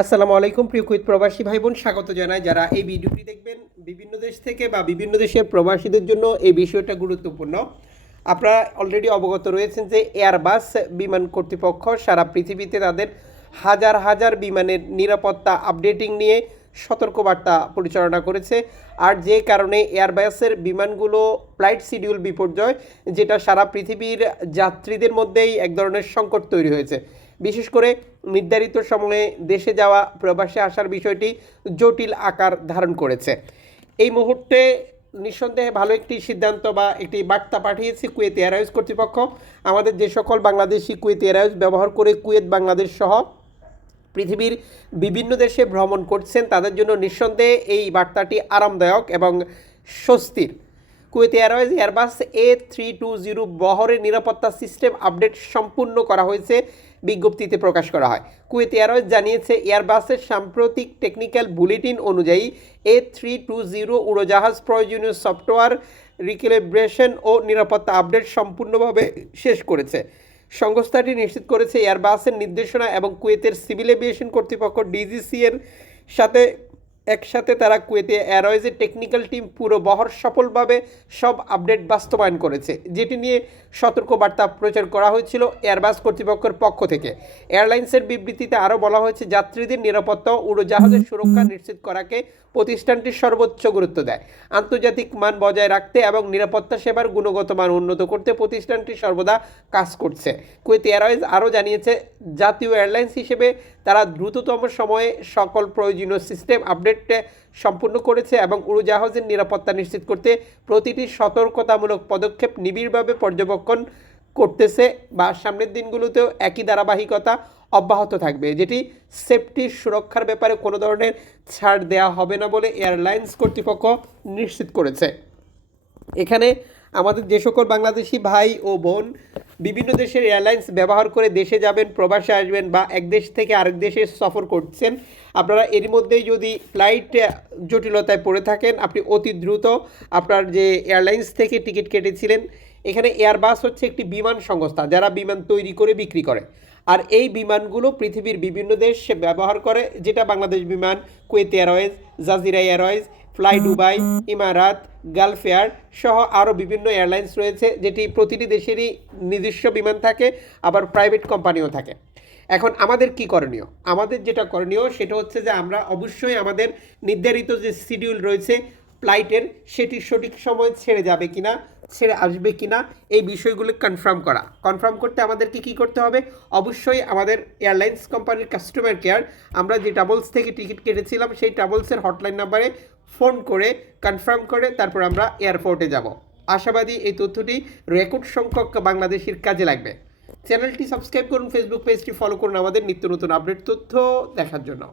আসসালামু আলাইকুম, প্রিয় কুইত প্রবাসী ভাই বোন স্বাগত জানাই। যারা এই ভিডিওটি দেখবেন বিভিন্ন দেশ থেকে বা বিভিন্ন দেশের প্রবাসীদের জন্য এই বিষয়টা গুরুত্বপূর্ণ। আপনারা অলরেডি অবগত রয়েছেন যে এয়ারবাস বিমান কর্তৃপক্ষ সারা পৃথিবীতে তাদের হাজার হাজার বিমানের নিরাপত্তা আপডেটিং নিয়ে সতর্কবার্তা পরিচালনা করেছে। আর যে কারণে এয়ারবাসের বিমানগুলো ফ্লাইট শিডিউল বিপর্যয়, যেটা সারা পৃথিবীর যাত্রীদের মধ্যেই এক ধরনের সংকট তৈরি হয়েছে। বিশেষ করে নির্ধারিত সময়ে দেশে যাওয়া প্রবাসে আসার বিষয়টি জটিল আকার ধারণ করেছে। এই মুহূর্তে নিঃসন্দেহে ভালো একটি সিদ্ধান্ত বা একটি বার্তা পাঠিয়েছে কুয়েত এয়ারওয়েজ কর্তৃপক্ষ। আমাদের যে সকল বাংলাদেশি কুয়েত এয়ারওয়েজ ব্যবহার করে কুয়েত বাংলাদেশ সহ পৃথিবীর বিভিন্ন দেশে ভ্রমণ করছেন, তাদের জন্য নিঃসন্দেহে এই বার্তাটি আরামদায়ক এবং স্বস্তির। Kuwait Airways Airbus A three two zero বহরের নিরাপত্তা সিস্টেম আপডেট সম্পূর্ণ করা হয়েছে, বিজ্ঞপ্তিতে প্রকাশ করা হয়। কুয়েত এয়ারওয়েজ জানিয়েছে, এয়ারবাসের সাম্প্রতিক টেকনিক্যাল বুলেটিন অনুযায়ী এ থ্রি টু জিরো উড়োজাহাজ, প্রয়োজনীয় সফটওয়্যার রিকেলিব্রেশন ও নিরাপত্তা আপডেট সম্পূর্ণভাবে শেষ করেছে। সংস্থাটি নিশ্চিত করেছে, এয়ারবাসের নির্দেশনা এবং কুয়েতের সিভিল এভিয়েশন কর্তৃপক্ষ ডিজিসি এর সাথে একসাথে তারা কুয়েতে এয়ারওয়েজের টেকনিক্যাল টিম পুরো বহর সফলভাবে সব আপডেট বাস্তবায়ন করেছে যেটি নিয়ে সতর্কবার্তা প্রচার করা হয়েছিল এয়ারবাস কর্তৃপক্ষের পক্ষ থেকে। এয়ারলাইন্সের বিবৃতিতে আরও বলা হয়েছে যাত্রীদের নিরাপত্তা ও উড়োজাহাজের সুরক্ষা নিশ্চিত করাকে প্রতিষ্ঠানটি সর্বোচ্চ গুরুত্ব দেয়। আন্তর্জাতিক মান বজায় রাখতে এবং নিরাপত্তা সেবার গুণগত মান উন্নত করতে প্রতিষ্ঠানটি সর্বদা কাজ করছে। কুয়েত এয়ারওয়েজ আরও জানিয়েছে জাতীয় এয়ারলাইন্স হিসেবে তারা দ্রুততম সময়ে সকল প্রয়োজনীয় সিস্টেম আপডেট সম্পূর্ণ করেছে এবং উড়োজাহাজের নিরাপত্তা নিশ্চিত করতে প্রতিটি সতর্কতামূলক পদক্ষেপ নিবিড়ভাবে পর্যবেক্ষণ করতেছে বা সামনের দিনগুলোতেও একই ধারাবাহিকতা অব্যাহত থাকবে, যেটি সেফটির সুরক্ষার ব্যাপারে কোনো ধরনের ছাড় দেওয়া হবে না বলে এয়ারলাইন্স কর্তৃপক্ষ নিশ্চিত করেছে। এখানে আমাদের যে সকল বাংলাদেশি ভাই ও বোন বিভিন্ন দেশের এয়ারলাইন্স ব্যবহার করে দেশে যাবেন, প্রবাসে আসবেন বা এক দেশ থেকে আরেক দেশে সফর করছেন। আপনারা এর মধ্যেই যদি ফ্লাইট জটিলতায় পড়ে থাকেন, আপনি অতি দ্রুত আপনার যে এয়ারলাইন্স থেকে টিকিট কেটেছিলেন, এখানে এয়ারবাস হচ্ছে একটি বিমান সংস্থা, যারা বিমান তৈরি করে বিক্রি করে। আর এই বিমানগুলো পৃথিবীর বিভিন্ন দেশ ব্যবহার করে, যেটা Bangladesh Biman, Kuwait Airways, Jazeera Airways Flydubai, Emirates Gulf Air সহ আরও বিভিন্ন এয়ারলাইন্স রয়েছে, যেটি প্রতিটি দেশেরই নিজস্ব বিমান থাকে, আবার প্রাইভেট কোম্পানিও থাকে। এখন আমাদের কি করণীয়? আমাদের যেটা করণীয় সেটা হচ্ছে যে আমরা অবশ্যই আমাদের নির্ধারিত যে শিডিউল রয়েছে ফ্লাইটের সেটি সঠিক সময় ছেড়ে যাবে কিনা ছেড়ে আসবে কিনা এই বিষয়গুলো কনফার্ম করা। কনফার্ম করতে আমাদেরকে কি করতে হবে? অবশ্যই আমাদের এয়ারলাইন্স কোম্পানির কাস্টমার কেয়ার আমরা যে ট্রাভেলস থেকে টিকিট কেটেছিলাম, সেই ট্রাভেলসের হটলাইন নাম্বারে ফোন করে কনফার্ম করে তারপর আমরা এয়ারপোর্টে যাব। আশাবাদী এই তথ্যটি রেকর্ড সংখ্যক বাংলাদেশের কাজে লাগবে। চ্যানেলটি সাবস্ক্রাইব করুন ফেসবুক পেজটি ফলো করুন আমাদের নিত্য নতুন আপডেট তথ্য দেখার জন্য।